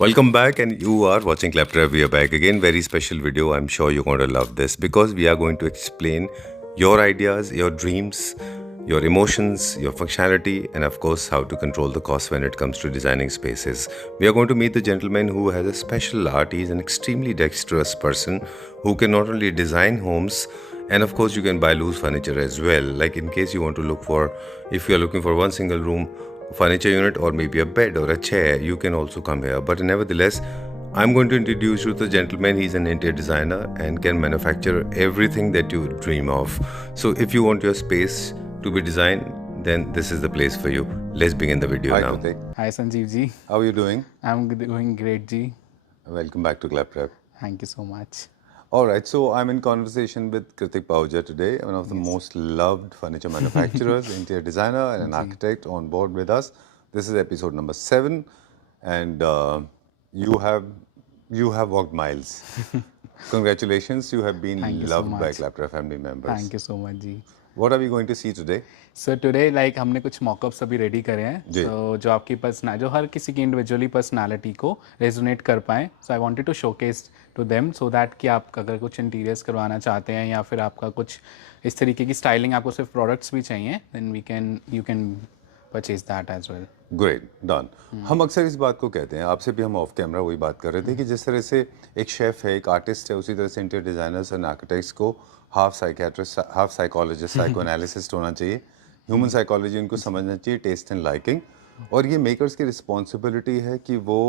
Welcome back, and you are watching Claptrap. We are back again. Very special video. I'm sure you're going to love this because we are going to explain your ideas, your dreams, your emotions, your functionality, and of course, how to control the cost when it comes to designing spaces. We are going to meet the gentleman who has a special art. He's an extremely dexterous person who can not only design homes, and of course, you can buy loose furniture as well. Like in case you want to look for, if you are looking for one single room furniture unit or maybe a bed or a chair, you can also come here. But nevertheless, I'm going to introduce you to the gentleman. He's an interior designer and can manufacture everything that you dream of. So if you want your space to be designed, then this is the place for you. Let's begin the video Hi, now. Kritik. Hi Sanjeev ji, How are you doing? I'm doing great ji. Welcome back to Claptrap. Thank you so much. All right, so I'm in conversation with Kritik Pahuja today, one of the most loved furniture manufacturers, interior designer, and an architect on board with us. This is episode number 7, and you have walked miles. Congratulations, you have been Thank you so loved by much. Claptrap family members. Thank you so much ji. What are we going to see today? So today like हमने कुछ mockups अभी ready करे हैं. जी. So जो आपकी जो हर किसी की इंडिविजुअली पर्सनालिटी को रेजोनेट कर पाए. So I wanted to showcase to them so that कि आप अगर कुछ इंटीरियर्स करवाना चाहते हैं या फिर आपका कुछ इस तरीके की स्टाइलिंग आपको सिर्फ प्रोडक्ट्स भी चाहिए, then you can purchase that as well. Great done. हम अक्सर इस बात को कहते हैं, आपसे भी हम ऑफ कैमरा वही बात कर रहे थे कि जिस तरह से एक शेफ़ है, एक आर्टिस्ट है, उसी तरह से इंटीरियर डिज़ाइनर्स एंड आर्किटेक्ट्स को half psychiatrist, half psychologist, psycho analyst होना चाहिए. ह्यूमन साइकोलॉजी उनको समझना चाहिए, टेस्ट एंड लाइकिंग. और ये मेकर्स की रिस्पॉन्सिबिलिटी है कि वो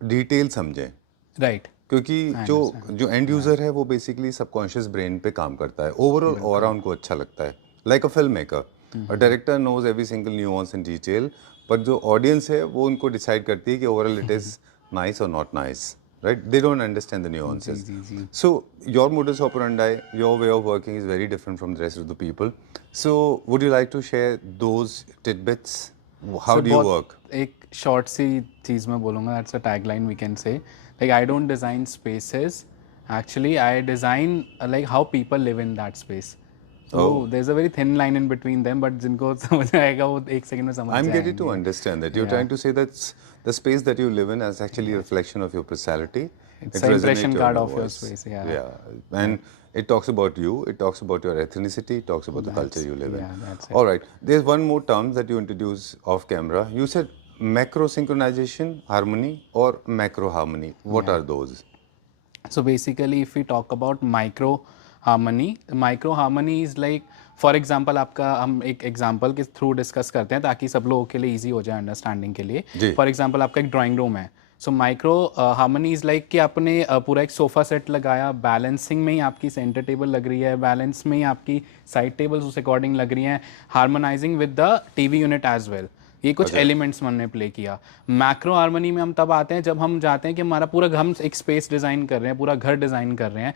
डिटेल समझें. Right. क्योंकि जो एंड यूज़र है वो बेसिकली सबकॉन्शियस ब्रेन पे काम करता है. ओवरऑल ऑरा उनको अच्छा लगता है. Like a film maker, a director knows every single nuance in detail, but जो ऑडियंस है वो उनको डिसाइड करती है कि ओवरऑल इट इज़ नाइस और not nice. Right? They don't understand the nuances. So your modus operandi, your way of working is very different from the rest of the people. So would you like to share those tidbits? How do you work? एक short सी चीज़ मैं बोलूँगा, that's a tagline we can say. Like I don't design spaces. Actually, I design like how people live in that space. So there's a very thin line in between them, but जिनको समझ आएगा वो एक second में समझ I'm जाएंगे. getting to understand that. You're trying to say that the space that you live in is actually a reflection of your personality. It's It an resonates impression your card of your voice. space, yeah. Yeah. And it talks about you, it talks about your ethnicity, it talks about the culture you live in. Yeah, that's it. All right. There's one more term that you introduce off camera. You said macro synchronization, harmony, or macro harmony. What are those? So basically, if we talk about micro harmony is like, for example, आपका हम एक example के through discuss करते हैं ताकि सब लोगों के लिए इजी हो जाए अंडरस्टैंडिंग के लिए. फॉर एग्जांपल आपका एक ड्राइंग रूम है. So micro harmony is like कि आपने पूरा एक सोफ़ा सेट लगाया, बैलेंसिंग में ही आपकी सेंटर टेबल लग रही है, बैलेंस में ही आपकी साइड टेबल्स उस अकॉर्डिंग लग रही हैं, harmonising with the TV unit as well. ये कुछ एलिमेंट्स हमने प्ले किया. मैक्रो हार्मनी में हम तब आते हैं जब हम जाते हैं कि हमारा पूरा हम एक स्पेस डिज़ाइन कर रहे हैं, पूरा घर डिज़ाइन कर रहे हैं.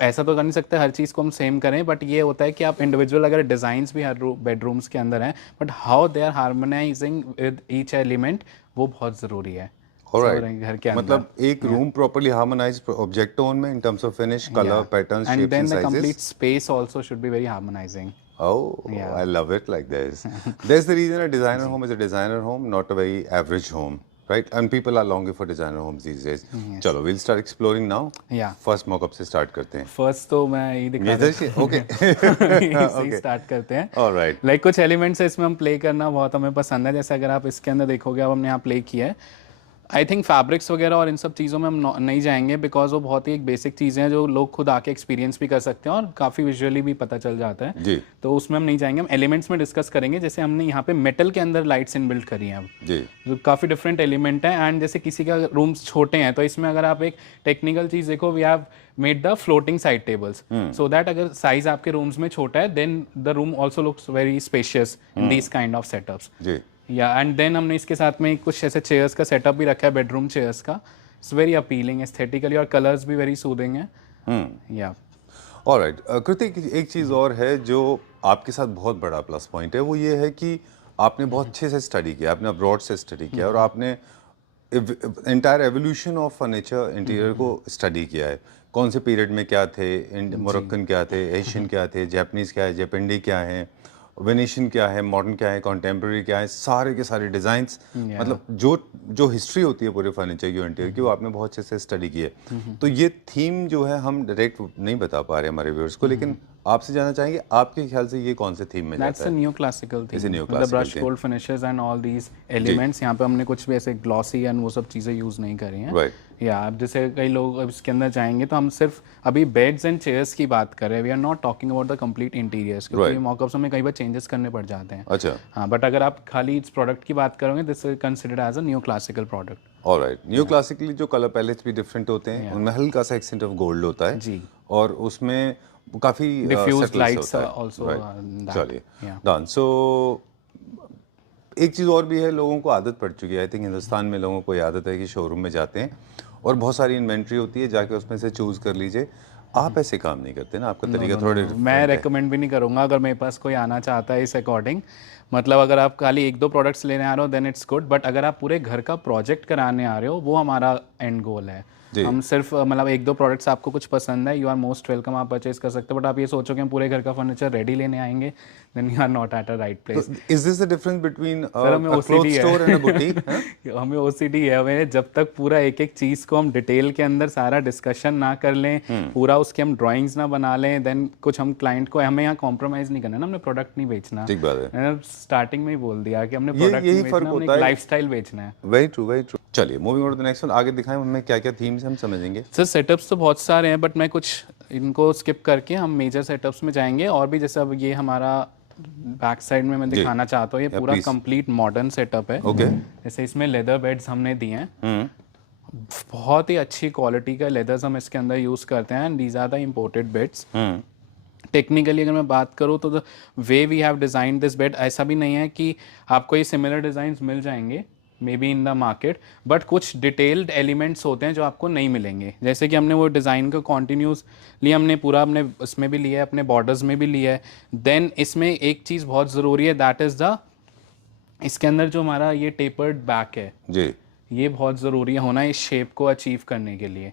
ऐसा तो कर नहीं सकते हर चीज़ को हम सेम करें, बट ये होता है कि आप इंडिविजुअल अगर डिज़ाइंस भी हर बेडरूम्स के अंदर हैं, but how they are harmonising with each element वो बहुत ज़रूरी है. घर के अंदर मतलब एक room properly harmonised object tone में in terms of finish, colour, patterns, and shapes then and the sizes. complete space also should be very harmonizing. Oh, I love it like this. That's the reason a designer home is a designer home, not a very average home, right? And people are longing for designer homes these days. चलो, we'll start exploring now. Yeah. First mock-up से start करते हैं. First तो मैं यही दिखा इधर से, okay. से स्टार्ट करते हैं. All right. लाइक कुछ एलिमेंट्स है इसमें हम प्ले करना बहुत हमें पसंद है. जैसे अगर आप इसके अंदर देखोगे, अब हमने यहाँ प्ले किया है. आई थिंक फैब्रिक्स वगैरह और इन सब चीज़ों में हम नहीं जाएंगे बिकॉज वो बहुत ही एक बेसिक चीज़ें हैं जो लोग खुद आके एक्सपीरियंस भी कर सकते हैं और काफ़ी विजुअली भी पता चल जाता है. जी. तो उसमें हम नहीं जाएंगे, हम एलिमेंट्स में डिस्कस करेंगे. जैसे हमने यहाँ पे मेटल के अंदर लाइट्स इनबिल्ट करी हैं अब, जी. जो काफ़ी डिफरेंट एलिमेंट है. एंड जैसे किसी का रूम्स छोटे हैं तो इसमें अगर आप एक टेक्निकल चीज़ देखो, we have made the floating side tables so that अगर साइज आपके रूम्स में छोटा है then the room also looks very spacious in this kind of setups. जी. या एंड देन हमने इसके साथ में कुछ ऐसे चेयर्स का सेटअप भी रखा है, बेडरूम चेयर्स का. इट्स वेरी अपीलिंग एस्थेटिकली और कलर्स भी वेरी सूदिंग है. या ऑलराइट. कृतिक, एक चीज़ और है जो आपके साथ बहुत बड़ा प्लस पॉइंट है, वो ये है कि आपने बहुत अच्छे से स्टडी किया, आपने अब्रॉड से स्टडी किया और आपने entire evolution of furniture interior को स्टडी किया है. कौन से पीरियड में क्या थे, मोरक्कन क्या थे, एशियन क्या थे, जापानीज़ क्या है, जापानी क्या है, वेनेशियन क्या है, मॉडर्न क्या है, कॉन्टेम्प्रेरी क्या है, सारे के सारे डिजाइन्स, मतलब जो हिस्ट्री होती है पूरे फर्नीचर की, इंटीरियर की, वो आपने बहुत अच्छे से स्टडी की है। तो ये थीम जो है हम डायरेक्ट नहीं बता पा रहे हमारे व्यूअर्स को, लेकिन आपसे जानना चाहेंगे आपके ख्याल से ये कौन से थीम में That's जाता a है? new classical theme. It's a The neoclassical brush theme. gold finishes and all these elements. यहाँ पे हमने कुछ भी ऐसे glossy and वो सब चीज़ें यूज़ नहीं करी हैं। Right. या अब जैसे कई लोग अब इसके अंदर जाएंगे तो हम सिर्फ अभी बेड्स एंड चेयर्स की बात कर रहे हैं। We are not talking about the complete interiors, क्योंकि मॉकअप्स में कई बार चेंजेस करने पड़ जाते हैं। अच्छा, हाँ, बट अगर आप खाली इस प्रोडक्ट की बात करोगे, this is considered as a new classical product. Alright. New classically जो कलर पैलेट्स भी डिफरेंट होते हैं, उनमें हल्का सा एक्सेंट ऑफ गोल्ड होता है जी। और उसमें काफी Diffused subtle lights सा होता है। also, that. चलिए Yeah. डन। सो एक चीज़ और भी है, लोगों को आदत पड़ चुकी है, आई थिंक हिंदुस्तान में लोगों को ये आदत है कि शोरूम में जाते हैं और बहुत सारी इन्वेंट्री होती है, जाके उसमें से चूज कर लीजिए। आप ऐसे काम नहीं करते ना, आपका तरीका थोड़ा different मैं है। रेकमेंड भी नहीं करूँगा अगर मेरे पास कोई आना चाहता है इस अकॉर्डिंग। मतलब अगर आप खाली एक दो प्रोडक्ट्स लेने आ रहे हो देन इट्स गुड, बट अगर आप पूरे घर का प्रोजेक्ट कराने आ रहे हो, वो हमारा एंड गोल है। हम सिर्फ मतलब एक दो प्रोडक्ट्स आपको कुछ पसंद है, यू आर मोस्ट वेलकम, आप परचेज कर सकते हो। बट आप ये सोचो कि हम पूरे घर का फर्नीचर रेडी लेने आएंगे, then you are not at a right place. Is this the difference between sir, हमें a cloth OCD store and a boutique? है। हमें OCD है, हमें जब तक पूरा एक एक चीज़ को हम डिटेल के अंदर सारा डिस्कशन ना कर लें, पूरा उसके हम ड्राइंग्स ना बना लें, देन कुछ हम क्लाइंट को, हमें यहाँ कॉम्प्रोमाइज़ नहीं करना ना, हमने प्रोडक्ट नहीं बेचना। ठीक बात है। मैंने स्टार्टिंग में ही बोल दिया कि हमने ये- प्रोडक्ट यही नहीं फर्क बेचना, हमने होता है। लाइफस्टाइल बेचना है। Very true, very true. चलिए moving on to the next one, आगे दिखाएं हमें क्या क्या थीम्स हम समझेंगे। सर सेटअप्स तो बहुत सारे हैं, बट मैं कुछ इनको स्किप करके हम मेजर सेटअप्स में जाएंगे। और भी जैसे अब ये हमारा बैक साइड में मैं दिखाना चाहता हूँ, ये पूरा please. कंप्लीट मॉडर्न सेटअप है। ओके। जैसे इसमें लेदर बेड्स हमने दिए हैं, बहुत ही अच्छी क्वालिटी का लेदर्स हम इसके अंदर यूज़ करते हैं, and these are the imported beds. Technically अगर मैं बात करूँ तो the way we have design this bed, ऐसा भी नहीं है कि आपको ये सिमिलर डिज़ाइंस मिल जाएंगे may be in the market, but कुछ डिटेल्ड एलिमेंट्स होते हैं जो आपको नहीं मिलेंगे। जैसे कि हमने वो डिज़ाइन को कॉन्टीन्यूसली हमने पूरा अपने उसमें भी लिया है, अपने बॉर्डर्स में भी लिया है। देन इसमें एक चीज़ बहुत ज़रूरी है, दैट इज़ द इसके अंदर जो हमारा ये टेपर्ड बैक है जी। ये बहुत ज़रूरी है होना इस शेप को अचीव करने के लिए।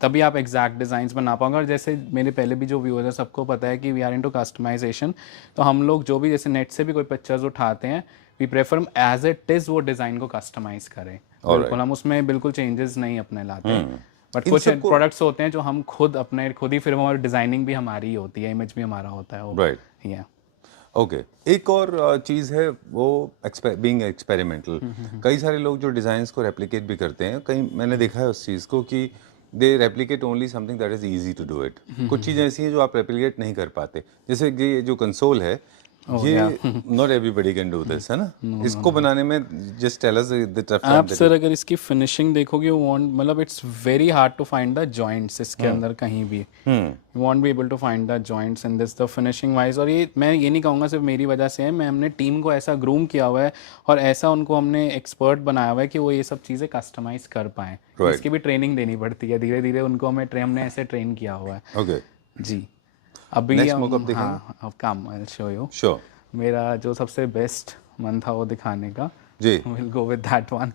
तभी आप एग्जैक्ट डिज़ाइंस बना पाओगे। और जैसे मेरे पहले भी जो व्यूअर्स है सबको पता है कि वी आर इनटू कस्टमाइजेशन, तो हम लोग जो भी जैसे नेट से भी कोई पिक्चर्स उठाते हैं, we prefer as it is वो डिज़ाइन को कस्टमाइज करें। बिल्कुल हम उसमें बिल्कुल चेंजेस नहीं अपने लाते हैं। बट कुछ प्रोडक्ट्स होते हैं जो हम खुद अपने खुद ही, फिर हमारी डिज़ाइनिंग भी हमारी ही होती है, इमेज भी हमारा होता है वो। राइट। या ओके। एक और चीज़ है वो बीइंग एक्सपेरिमेंटल। कई सारे लोग जो डिज़ाइंस को रेप्लिकेट भी करते हैं, कहीं मैंने देखा है उस चीज़ को कि they replicate only something that is easy to do it. कुछ चीज़ें ऐसी हैं जो आप रेप्लिकेट नहीं कर पाते, जैसे ये जो कंसोल है, ये not everybody can do this, है ना? इसको बनाने में just tell us the tough time आप सर अगर इसकी फिनिशिंग देखोगे, मतलब it's very hard to find the joints इसके अंदर कहीं भी। You won't be able to find the joints in this the finishing wise. और ये मैं ये नहीं कहूँगा सिर्फ मेरी वजह से है, मैं हमने टीम को ऐसा ग्रूम किया हुआ है और ऐसा उनको हमने एक्सपर्ट बनाया हुआ है कि वो ये सब चीज़ें कस्टमाइज कर पाएँ। इसकी भी ट्रेनिंग देनी पड़ती है, धीरे धीरे उनको हमने ऐसे ट्रेन किया हुआ है। ओके जी। अभी Next mockup दिखाएं? हाँ, अब काम आई शो यू। श्योर। मेरा जो सबसे बेस्ट मन था वो दिखाने का, जी। Will go with that one.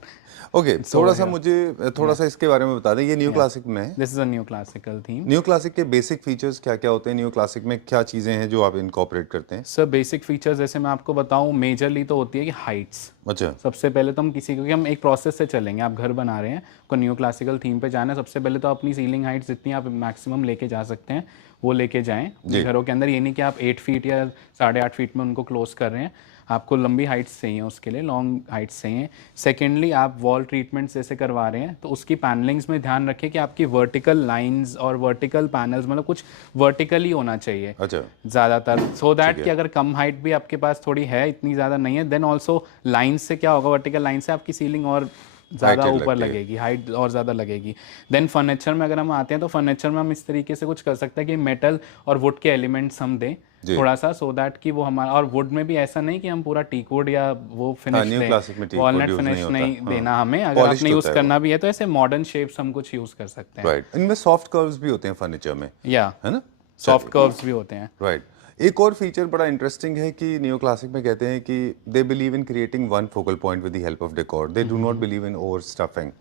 Okay, थोड़ा सा मुझे थोड़ा सा इसके बारे में बता दें। ये न्यू क्लासिक में है। This is a new classical theme. New classic के बेसिक फीचर्स क्या क्या होते हैं? न्यू क्लासिक में क्या चीज़ें हैं जो आप इनकॉर्पोरेट करते हैं? सर बेसिक फीचर्स जैसे मैं आपको बताऊं, मेजरली तो होती है कि हाइट्स। अच्छा। सबसे पहले तो हम क्योंकि हम एक प्रोसेस से चलेंगे, आप घर बना रहे हैं, आपको न्यू क्लासिकल थीम पे जाना है, सबसे पहले तो अपनी सीलिंग हाइट्स जितनी आप मैक्सिमम लेके जा सकते हैं वो लेके जाएं घरों के अंदर। ये नहीं कि आप 8 फीट या 8.5 फीट में उनको क्लोज कर रहे हैं, आपको लंबी हाइट्स चाहिए, उसके लिए लॉन्ग हाइट्स चाहिए। सेकेंडली, आप वॉल ट्रीटमेंट्स जैसे करवा रहे हैं तो उसकी पैनलिंग्स में ध्यान रखें कि आपकी वर्टिकल लाइंस और वर्टिकल पैनल्स मतलब कुछ वर्टिकली होना चाहिए। अच्छा। ज़्यादातर, सो दैट कि अगर कम हाइट भी आपके पास थोड़ी है, इतनी ज़्यादा नहीं है, देन ऑल्सो लाइन्स से क्या होगा, वर्टिकल लाइन से आपकी सीलिंग और ज़्यादा ऊपर लगेगी, हाइट और ज़्यादा लगेगी। देन फर्नीचर में अगर हम आते हैं तो फर्नीचर में हम इस तरीके से कुछ कर सकते हैं कि मेटल और वुड के एलिमेंट्स हम दें थोड़ा सा, सो दैट कि वो हमारा, और वुड में भी ऐसा नहीं कि हम पूरा टीक वुड या वो फिनिश दें, वॉलनट फिनिश नहीं देना हमें। अगर आपने यूज़ करना भी है तो ऐसे मॉडर्न शेप्स हम कुछ यूज़ कर सकते हैं। राइट। इनमें सॉफ्ट कर्व्स भी होते हैं फर्नीचर में, या है ना? सॉफ्ट कर्व्स भी होते हैं। राइट। एक और फीचर बड़ा इंटरेस्टिंग है कि नियो क्लासिक में कहते हैं कि they believe in creating one focal point with the help of decor. They do not believe in over stuffing.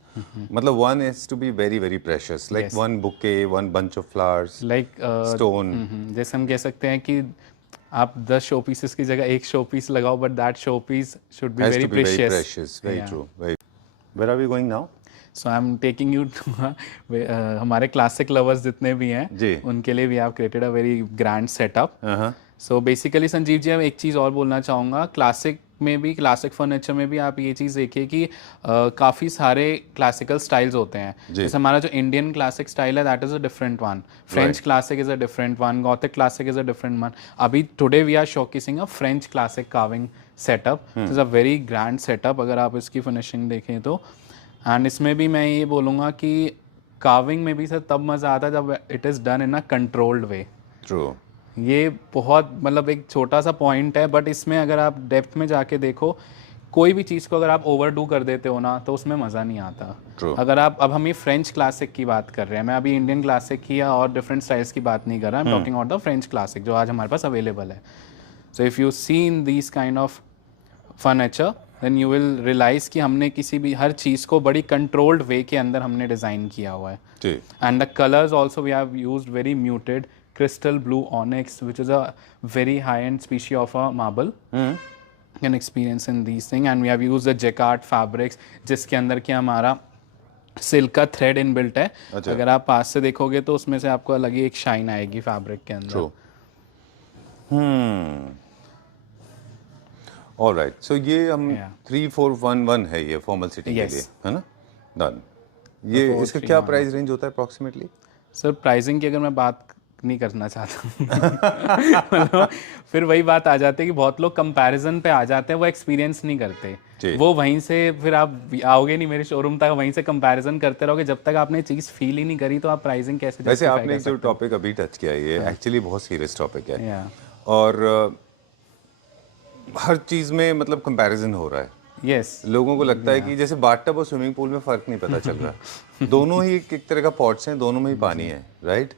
मतलब one is to be very very precious, like one bouquet, one bunch of flowers, like stone. जैसे हम कह सकते हैं कि आप 10 show pieces की जगह एक शो पीस लगाओ, but that show piece should be Has very to be very precious. precious. Very true. Very. Where are we going now? So I am taking you to हमारे classic lovers जितने भी हैं जी. उनके लिए we have created a very grand setup. So basically Sanjeev ji, मैं एक चीज़ और बोलना चाहूँगा. क्लासिक में भी, क्लासिक फर्नीचर में भी आप ये चीज़ देखिए कि काफ़ी सारे क्लासिकल स्टाइल्स होते हैं. जैसे हमारा जो इंडियन क्लासिक स्टाइल है, that is a different one. French classic is a different one. Gothic classic is a different one. अभी today we are showcasing a French classic carving setup. Is a very grand setup अगर आप इसकी finishing देखें तो. And इसमें भी मैं ये बोलूँगा कि कार्विंग में भी सर तब मज़ा आता है जब it is done in a controlled way. True. ये बहुत मतलब एक छोटा सा पॉइंट है, बट इसमें अगर आप डेप्थ में जाके देखो, कोई भी चीज़ को अगर आप ओवरडू कर देते हो ना तो उसमें मज़ा नहीं आता. True. अगर आप, अब हम ये फ्रेंच क्लासिक की बात कर रहे हैं, मैं अभी इंडियन क्लासिक की या और डिफरेंट स्टाइल्स की बात नहीं कर रहा. I am talking about the French classic जो आज हमारे पास अवेलेबल है. So if you see in these kind of furniture, then you will realise कि हमने किसी भी हर चीज़ को बड़ी कंट्रोल्ड वे के अंदर हमने डिज़ाइन किया हुआ है. जी. And the colors also we have used very muted crystal blue onyx, which is a very high-end species of a marble. Can experience in these things, and we have used the jacquard fabrics, जिसके अंदर क्या हमारा silk का thread inbuilt है. अगर आप पास से देखोगे तो उसमें से आपको अलग ही एक शाइन आएगी फैब्रिक के अंदर. True. All right. So ये हम 3411 है ये फॉर्मल सिटी के Yes. लिए, है ना? Done. ये इसका क्या प्राइस रेंज होता है अप्रॉक्सीमेटली? सर प्राइसिंग की अगर मैं बात नहीं करना चाहता मतलब फिर वही बात आ जाती है कि बहुत लोग कंपैरिजन पे आ जाते हैं, वो एक्सपीरियंस नहीं करते. वो वहीं से फिर आप आओगे नहीं मेरे शोरूम तक, वहीं से कंपैरिजन करते रहोगे. जब तक आपने चीज़ फील ही नहीं करी तो आप प्राइसिंग कैसे वैसे आपने जो टॉपिक अभी टच किया है ये एक्चुअली बहुत सीरियस टॉपिक है. और हर चीज़ में मतलब कंपैरिजन हो रहा है. यस. लोगों को लगता है कि जैसे बाथटब और स्विमिंग पूल में फ़र्क नहीं पता चल रहा. दोनों ही एक तरह का पॉट्स हैं, दोनों में ही पानी है, राइट?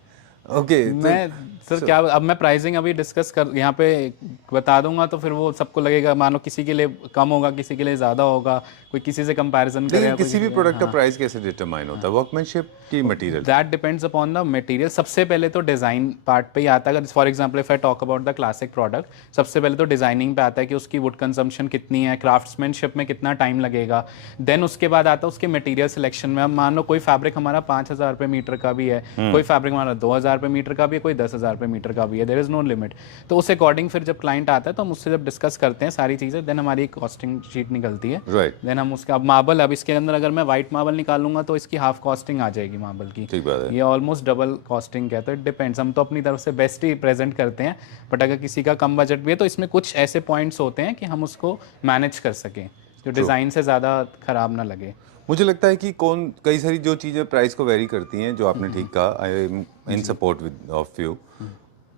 ओके. मैं सर क्या अब मैं प्राइसिंग अभी डिस्कस कर यहाँ पे बता दूंगा तो फिर वो सबको लगेगा मानो किसी के लिए कम होगा, किसी के लिए ज़्यादा होगा, कोई किसी से कंपैरिजन करेगा. किसी भी प्रोडक्ट का प्राइस कैसे डिटरमाइन होता है? वर्कमैनशिप की material? That depends upon the material. सबसे पहले तो डिज़ाइन पार्ट पे ही आता है. For example if I talk about the classic product, सबसे पहले तो डिज़ाइनिंग पे आता है कि उसकी वुड कंजम्पशन कितनी है, क्राफ्ट्समैनशिप में कितना टाइम लगेगा. देन उसके बाद आता है उसके मटेरियल सिलेक्शन में. अब मान लो कोई फैब्रिक हमारा 5,000 रुपये मीटर का भी है, कोई फैब्रिक हमारा 2,000 रुपये मीटर का भी है, कोई 10,000 रुपये मीटर का भी है. There is no limit. तो उस अकॉर्डिंग फिर जब क्लाइंट आता है तो हम उससे जब डिस्कस करते हैं सारी चीज़ें, देन हमारी एक कॉस्टिंग शीट निकलती है. राइट. देन हम उसका, अब मार्बल, अब इसके अंदर अगर मैं वाइट मार्बल निकालूंगा तो इसकी हाफ कॉस्टिंग आ जाएगी मार्बल की. ठीक बात है. ये ऑलमोस्ट डबल कॉस्टिंग है. तो इट डिपेंड्स. हम तो अपनी तरफ से बेस्ट ही प्रेजेंट करते हैं, बट अगर किसी का कम बजट भी है तो इसमें कुछ ऐसे पॉइंट्स होते हैं कि हम उसको मैनेज कर सकें जो डिज़ाइन से ज़्यादा ख़राब ना लगे. मुझे लगता है कि कई सारी जो चीज़ें प्राइस को वेरी करती हैं, जो आपने ठीक कहा, I am in support with of you.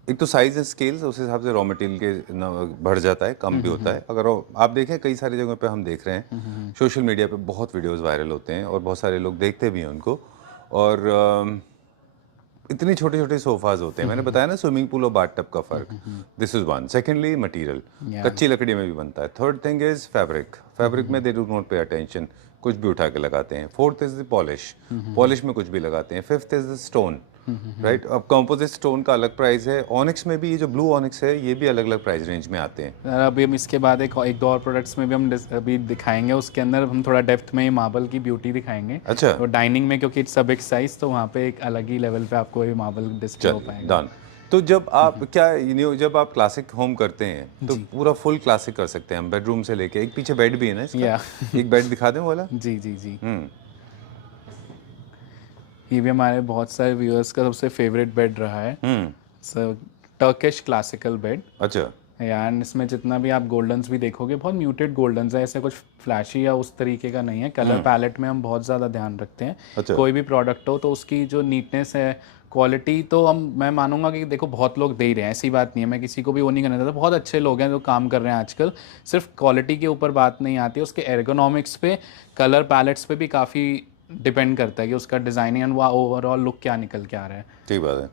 एक तो साइज एंड स्केल्स, उस हिसाब से रॉ मटेरियल के बढ़ जाता है, कम भी होता है. अगर आप देखें कई सारी जगहों पे हम देख रहे हैं सोशल मीडिया पे बहुत वीडियोस वायरल होते हैं और बहुत सारे लोग देखते भी हैं उनको. और इतनी छोटे छोटे सोफाज होते हैं. मैंने बताया ना स्विमिंग पूल और बाथटब का फ़र्क. This is one. Secondly material, कच्ची लकड़ी में भी बनता है. थर्ड थिंग इज़ फैब्रिक में दे डू नॉट पे अटेंशन, कुछ भी उठा के लगाते हैं. फोर्थ इज़ द पॉलिश में कुछ भी लगाते हैं. Fifth is the stone, right. अब कंपोजिट स्टोन का अलग प्राइस है. ऑनिक्स में भी, ये जो ब्लू ऑनिक्स है, ये भी अलग अलग प्राइस रेंज में आते हैं. अभी हम इसके बाद एक दो और प्रोडक्ट्स में भी हम अभी दिखाएंगे. उसके अंदर हम थोड़ा डेप्थ में मार्बल की ब्यूटी दिखाएंगे. अच्छा. तो डाइनिंग में क्योंकि इट्स अ बिग साइज, तो वहाँ पे एक अलग ही लेवल पे आपको ये मार्बल डिस्प्ले हो पाएगा. डन. तो जब आप जब आप क्लासिक होम करते हैं तो पूरा फुल क्लासिक कर सकते हैं हम, बेडरूम से लेके. एक पीछे बेड भी है ना इसका? एक बेड दिखा दें वाला. जी जी जी. ये भी हमारे बहुत सारे व्यूअर्स का सबसे फेवरेट बेड रहा है. सो टर्किश क्लासिकल बेड. अच्छा. एंड इसमें जितना भी आप गोल्डन्स भी देखोगे बहुत म्यूटेड गोल्डन्स है, ऐसे कुछ फ्लैशी या उस तरीके का नहीं है. कलर पैलेट में हम बहुत ज़्यादा ध्यान रखते हैं. अच्छा. कोई भी प्रोडक्ट हो तो उसकी जो नीटनेस है, क्वालिटी, तो मैं मानूंगा कि देखो बहुत लोग दे ही रहे हैं, ऐसी बात नहीं है. मैं किसी को भी वो नहीं करना चाहता. बहुत अच्छे लोग हैं जो काम कर रहे हैं आजकल. सिर्फ क्वालिटी के ऊपर बात नहीं आती है, उसके एर्गोनॉमिक्स पे, कलर पैलेट्स पे भी काफ़ी डिपेंड करता है कि उसका डिज़ाइनिंग एंड वो ओवरऑल लुक क्या निकल के आ रहा है. ठीक बात है.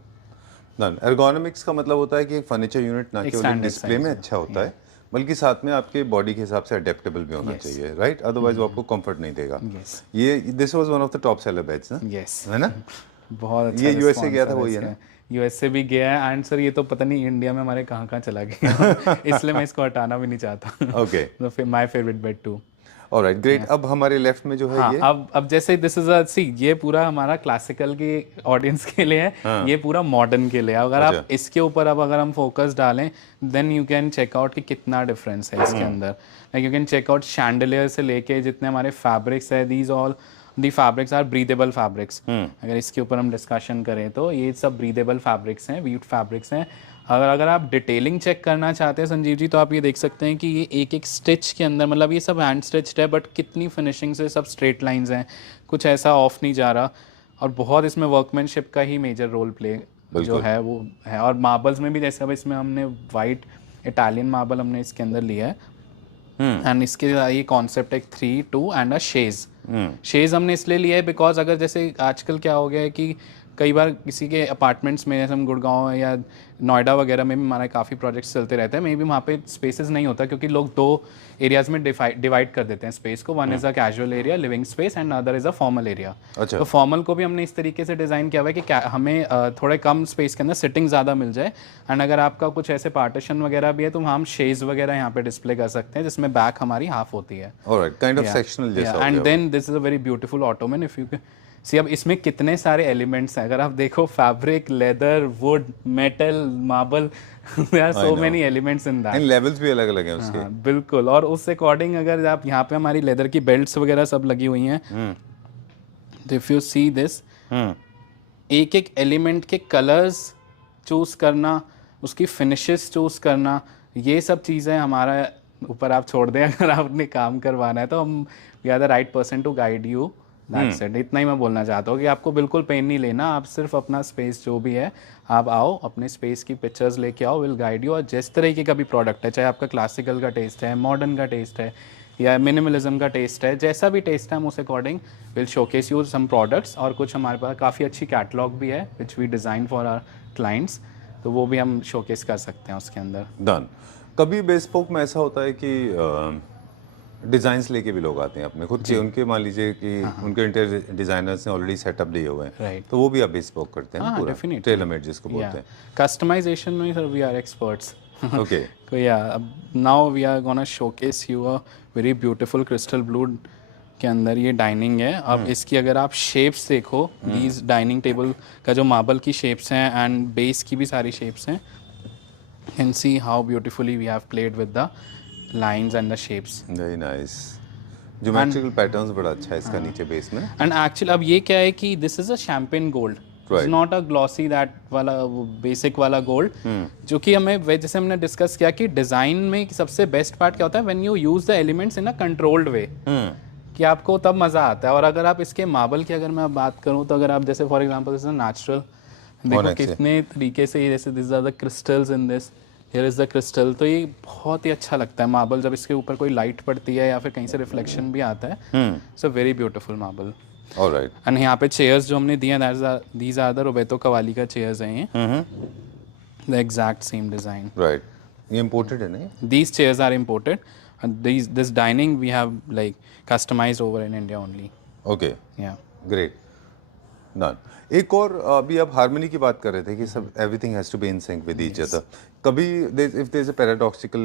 एर्गोनॉमिक्स का मतलब होता है कि एक फर्नीचर यूनिट ना केवल डिस्प्ले में अच्छा होता है, बल्कि साथ में आपके बॉडी के हिसाब से अडेप्टेबल भी होना चाहिए, राइट. अदरवाइज वो आपको कंफर्ट नहीं देगा. ये this was one of the top seller beds ना. यस. है ना? बहुत अच्छा ये USA response गया था आ रहा वही है इसका। ना? यूएसए भी गया है एंड सर ये तो पता नहीं इंडिया में हमारे कहाँ कहाँ चला गया इसलिए मैं इसको हटाना भी नहीं चाहता ओके, तो फिर my favourite bed too. Alright, great. अब हमारे लेफ्ट में जो है हाँ ये अब जैसे दिस इज अ सी ये पूरा हमारा क्लासिकल की ऑडियंस के लिए है, हाँ। ये पूरा मॉडर्न के लिए है। अगर अच्छा। आप इसके ऊपर अब अगर हम फोकस डालें then you can check out कि कितना डिफरेंस है इसके अंदर। Like you can check out chandelier से लेके जितने हमारे फैब्रिक्स है these all the fabrics are breathable fabrics. अगर इसके ऊपर हम डिस्कशन करें तो ये सब ब्रीदेबल फैब्रिक्स हैं, वीट फैब्रिक्स हैं। अगर आप डिटेलिंग चेक करना चाहते हैं संजीव जी तो आप ये देख सकते हैं कि ये एक एक स्टिच के अंदर मतलब ये सब हैंड स्टिच्ड है बट कितनी फिनिशिंग से सब स्ट्रेट लाइंस हैं, कुछ ऐसा ऑफ नहीं जा रहा और बहुत इसमें वर्कमैनशिप का ही मेजर रोल प्ले जो है वो है। और मार्बल्स में भी जैसे अब इसमें हमने वाइट इटालियन मार्बल हमने इसके अंदर लिया है एंड इसके ये कॉन्सेप्ट एक 3, 2 एंड अ शेज। शेज हमने इसलिए लिया है बिकॉज अगर जैसे आजकल क्या हो गया है कि कई बार किसी के अपार्टमेंट्स में जैसे हम गुड़गांव या नोएडा वगैरह में भी हमारे काफ़ी प्रोजेक्ट्स चलते रहते हैं, मे भी वहाँ पे स्पेसेस नहीं होता क्योंकि लोग 2 एरियाज़ में डिवाइड कर देते हैं स्पेस को। One is a casual area living space and other is a formal area. अच्छा। तो फॉर्मल को भी हमने इस तरीके से डिज़ाइन किया हुआ है कि हमें थोड़े कम स्पेस के अंदर सिटिंग ज़्यादा मिल जाए एंड अगर आपका कुछ ऐसे पार्टीशन वगैरह भी है तो वहाँ हम शेज वगैरह यहाँ पे डिस्प्ले कर सकते हैं जिसमें बैक हमारी हाफ होती है। ऑलराइट, काइंड ऑफ सेक्शनल जैसा हो एंड गया then this is a very beautiful ottoman if you see. अब इसमें कितने सारे एलिमेंट्स हैं अगर आप देखो fabric, leather, wood, metal, marble, there are so many elements in that. इन लेवल्स भी अलग-अलग हैं उसके। बिल्कुल। और उस अकॉर्डिंग अगर आप यहाँ पे हमारी लेदर की बेल्ट्स वगैरह सब लगी हुई हैं तो इफ यू सी दिस एक एक एलिमेंट के कलर्स चूज करना, उसकी फिनिशेस चूज करना, ये सब चीज़ें हमारा ऊपर आप छोड़ दें। अगर आपने काम करवाना है तो हम we are the right person to guide you. That's it. इतना ही मैं बोलना चाहता हूँ कि आपको बिल्कुल पेन नहीं लेना, आप सिर्फ अपना स्पेस जो भी है आप आओ, अपने स्पेस की पिक्चर्स लेके आओ, विल गाइड यू। और जिस तरीके का भी प्रोडक्ट है, चाहे आपका क्लासिकल का टेस्ट है, मॉडर्न का टेस्ट है या मिनिमलिज्म का टेस्ट है, जैसा भी टेस्ट है हम उस according will showcase you some products. और कुछ हमारे पास काफ़ी अच्छी कैटलॉग भी है which we design for our clients, तो वो भी हम शोकेस कर सकते हैं उसके अंदर। डन। कभी बेस्पोक में ऐसा होता है कि डिज़ाइंस लेके भी लोग आते हैं अपने खुद के, उनके मान लीजिए कि उनके इंटीरियर डिज़ाइनर्स ने ऑलरेडी सेटअप लिए हुए हैं, Right. तो वो भी आप बेस्पोक करते हैं पूरा, definitely. टेलर मेड जिसको बोलते हैं। कस्टमाइजेशन में sir we are experts. Okay, तो या अब now we are gonna showcase you a very beautiful crystal blue के अंदर ये डाइनिंग है। अब इसकी अगर आप शेप्स देखो, दीज डाइनिंग टेबल का जो मार्बल की शेप्स हैं एंड बेस की भी सारी शेप्स हैं, can see how beautifully we have played with the lines and the shapes. Very nice. Geometrical patterns बड़ा अच्छा है इसका नीचे बेस में। एंड एक्चुअली अब ये क्या है कि this is a champagne gold, it's not a glossy that वाला बेसिक वाला गोल्ड, जो कि हमें जैसे हमने डिस्कस किया कि डिजाइन में सबसे बेस्ट पार्ट क्या होता है when you use the elements in a controlled way, कि आपको तब मजा आता है। और अगर आप इसके मार्बल की अगर मैं बात करूं तो अगर आप जैसे for example this is natural, देखो कितने तरीके से ये जैसे this are the crystals in this, here is the crystal, तो ये बहुत ही अच्छा लगता है मार्बल जब इसके ऊपर कोई लाइट पड़ती है या फिर कहीं से रिफ्लेक्शन भी आता है। So very beautiful marble. Alright. And यहाँ पे चेयर्स जो हमने दिए हैं दीज आर द रोबेतो कवाली का चेयर्स हैं, ये the exact same design. Right, ये इंपोर्टेड है नहीं? These chairs are imported and this dining we have like customized over in India only. Okay, Yeah. Great, done. एक और अभी आप हार्मनी की बात कर रहे थे कि सब everything has to be in sync with each other. कभी if there is a paradoxical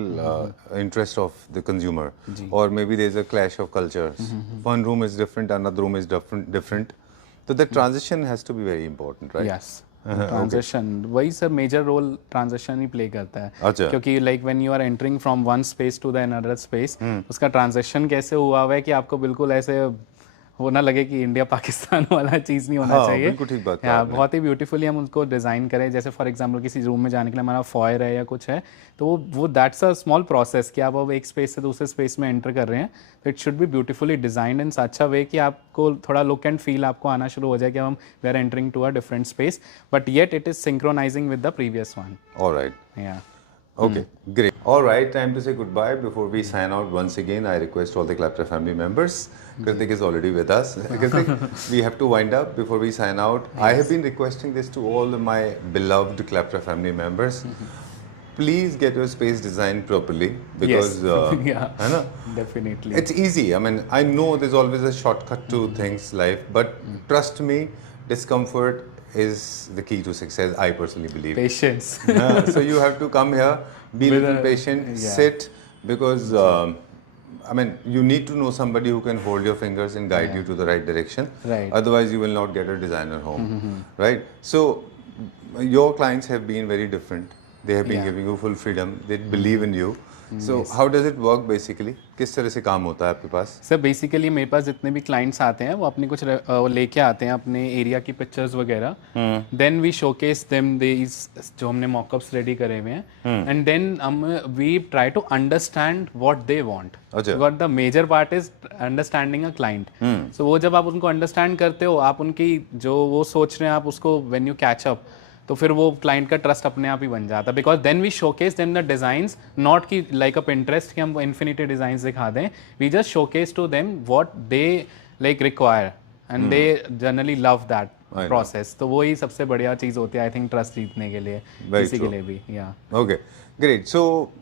interest of the consumer और maybe there is a clash of cultures, one room is different, another room is different, तो the transition has to be very important, right? Yes. Transition वही sir major role transition ही play करता है। अच्छा। क्योंकि like when you are entering from one space to the another space, उसका transition कैसे हुआ हुआ है कि आपको बिल्कुल ऐसे वो ना लगे कि इंडिया पाकिस्तान वाला चीज़ नहीं होना हाँ, चाहिए। बिल्कुल ठीक बात कहा हाँ, आपने। बहुत ही ब्यूटीफुली हम उसको डिज़ाइन करें। जैसे फॉर एग्जांपल किसी रूम में जाने के लिए हमारा फॉयर है या कुछ है, तो वो दैट्स अ स्मॉल प्रोसेस कि आप अब एक स्पेस से दूसरे स्पेस में एंटर कर रहे हैं, तो it should be beautifully designed in such a way कि आपको थोड़ा लुक एंड फील आपको आना शुरू हो जाए कि हम we are entering to a different space, but yet it is synchronising with the previous one. Alright, या okay, great. All right, time to say goodbye. Before we sign out, once again, I request all the Clapter family members. Kritik is already with us. Kritik, we have to wind up before we sign out. I have been requesting this to all my beloved Clapter family members. Please get your space designed properly because, yeah, है ना? definitely. It's easy. I mean, I know there's always a shortcut to things, life, but trust me, discomfort is the key to success, I personally believe. Patience. So you have to come here, be a little patient, sit, because I mean, you need to know somebody who can hold your fingers and guide you to the right direction. Right. Otherwise, you will not get a designer home, right? So your clients have been very different. They have been giving you full freedom. They believe in you. So how does it work basically? किस तरह से काम होता है आपके पास? Sir basically मेरे पास जितने भी क्लाइंट्स आते हैं वो अपने कुछ लेके आते हैं अपने एरिया की पिक्चर्स वगैरह, then we showcase them these जो हमने मॉकअप्स रेडी करे हुए हैं, एंड देन हम we try to understand what they want, because the major part is understanding a client. So वो जब आप उनको अंडरस्टैंड करते हो, आप उनकी जो वो सोच रहे हैं आप उसको व्हेन यू कैच अप, तो फिर वो क्लाइंट का ट्रस्ट अपने आप ही बन जाता है. Because then we showcase them the designs, not कि लाइक अ पिंटरेस्ट कि हम इन्फिनिटी डिज़ाइंस दिखा दें. We just showcase to them what they like require, and they generally love that process. तो वही सबसे बढ़िया चीज़ होती है आई थिंक ट्रस्ट जीतने के लिए, किसी के लिए भी. या okay, great. So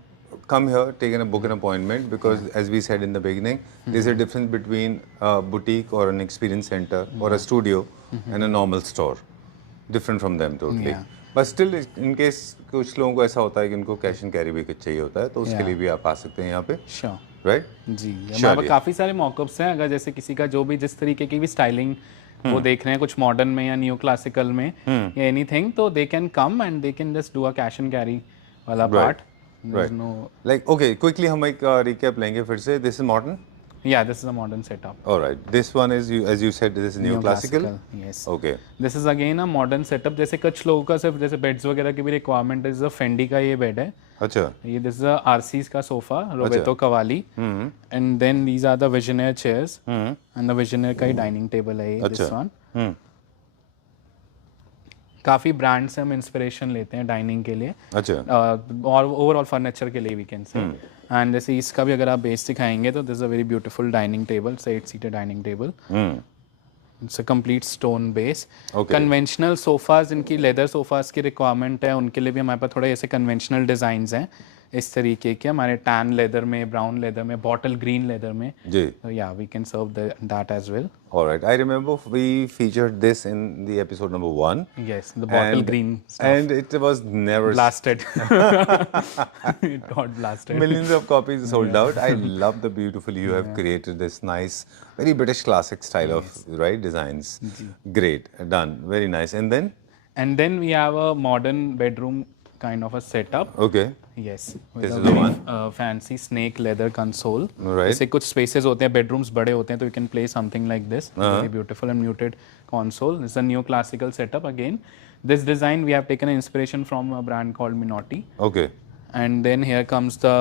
come here, take a book an appointment, because as we said in the beginning, there's a difference between a boutique or an experience center or a studio and a normal store. Different from them totally. But still, in case कुछ लोगों को ऐसा होता है कि उनको cash and carry भी चाहिए होता है, तो उसके लिए भी आप आ सकते हैं यहाँ पे. श्योर. राइट जी, हमारे पास काफ़ी सारे मॉकअप्स हैं. अगर जैसे किसी का जो भी जिस तरीके की भी स्टाइलिंग वो देख रहे हैं, कुछ मॉडर्न में या न्यू क्लासिकल में या एनीथिंग, तो they can come and they can just do a cash and carry वाला पार्ट. लाइक ओके, क्विकली हम एक रिकैप लेंगे फिर से. This is modern. Yeah, this is a modern setup. All right. This one is, as you said, this is neoclassical. Yes. Okay. This is again a modern setup. जैसे कुछ लोगों का सिर्फ जैसे बेड्स वगैरह की भी रिक्वायरमेंट है. फेंडी का ये बेड है. अच्छा. ये दिस इज आरसीज का sofa, Roberto Cavalli, and then these are the Visionnaire chairs, and the Visionnaire का ही डाइनिंग टेबल है ये. दिस वन काफ़ी ब्रांड से हम इंस्पिरेशन लेते हैं डाइनिंग के लिए. अच्छा. और ओवरऑल फर्नीचर के लिए वी कैन से. एंड जैसे इसका भी अगर आप बेस दिखाएंगे तो this is a very beautiful dining table, 8-seater dining table. It's a complete stone base. Conventional sofas, इनकी लेदर सोफाज की रिक्वायरमेंट है, उनके लिए भी हमारे पास थोड़े ऐसे कन्वेंशनल डिज़ाइंस हैं इस तरीके के. हमारे टैन लेदर में, ब्राउन लेदर में, बॉटल ग्रीन लेदर में. जी. या we can serve that as well. All right. I remember we featured this in the episode number 1. Yes, the bottle green stuff. And it was never blasted. It got blasted. Millions of copies sold out. I love the beautiful. You have created this nice, very British classic style of designs. Great, done, very nice. And then we have a modern bedroom kind of a setup. Okay. Yes. This is the one. Fancy snake leather console. Right. जैसे कुछ spaces होते हैं, bedrooms बड़े होते हैं, तो you can play something like this. Very beautiful and muted console. This is a neoclassical setup again. This design we have taken an inspiration from a brand called Minotti. Okay. And then here comes the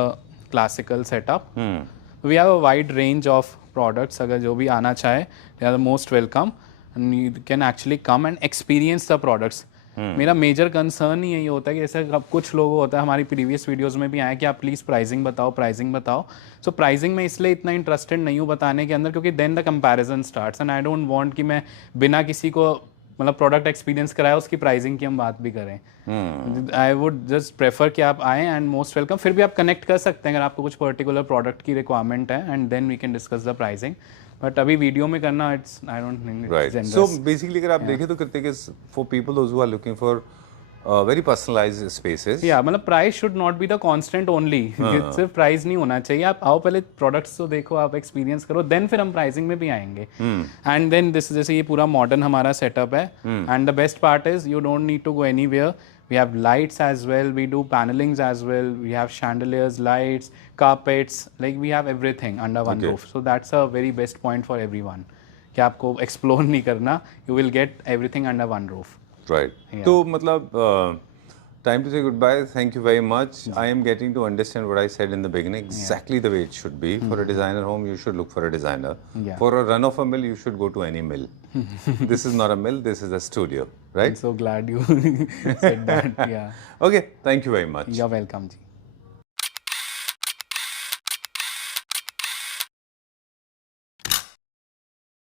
classical setup. We have a wide range of products. अगर जो भी आना चाहे, they are the most welcome, and you can actually come and experience the products. मेरा major concern ही यही होता है कि जैसे अब कुछ लोगों होता है, हमारी प्रीवियस वीडियोस में भी आया कि आप प्लीज़ प्राइसिंग बताओ. सो प्राइसिंग में इसलिए इतना इंटरेस्टेड नहीं हूँ बताने के अंदर, क्योंकि then the comparison starts, and I don't want कि मैं बिना किसी को मतलब प्रोडक्ट एक्सपीरियंस कराया उसकी प्राइसिंग की हम बात भी करें. आई वुड जस्ट प्रेफर कि आप आएँ एंड मोस्ट वेलकम. फिर भी आप कनेक्ट कर सकते हैं अगर आपको कुछ पर्टिकुलर प्रोडक्ट की रिक्वायरमेंट है, and then we can discuss the pricing. But अभी वीडियो में करना it's I don't think. Right. So basically अगर आप देखें तो Kritik is for people those who are looking for very personalized spaces. Yeah, मतलब price should not be the constant only. सिर्फ price नहीं होना चाहिए. आप आओ पहले प्रोडक्ट्स तो देखो, आप एक्सपीरियंस करो, देन फिर हम प्राइसिंग में भी आएंगे. एंड देन दिस जैसे ये पूरा मॉडर्न हमारा सेटअप है, and the best part is you don't need to go anywhere. We have lights as well, we do panelings as well, we have chandeliers, lights, carpets, like we have everything under one roof. So that's a very best point for everyone. कि आपको explore नहीं करना, you will get everything under one roof. Right. So मतलब time to say goodbye. Thank you very much. I am getting to understand what I said in the beginning, exactly the way it should be. For a designer home, you should look for a designer. For a run of a mill, you should go to any mill. This is not a mill, this is a studio, right? I'm so glad you said that. Yeah. Okay, thank you very much. You're welcome ji.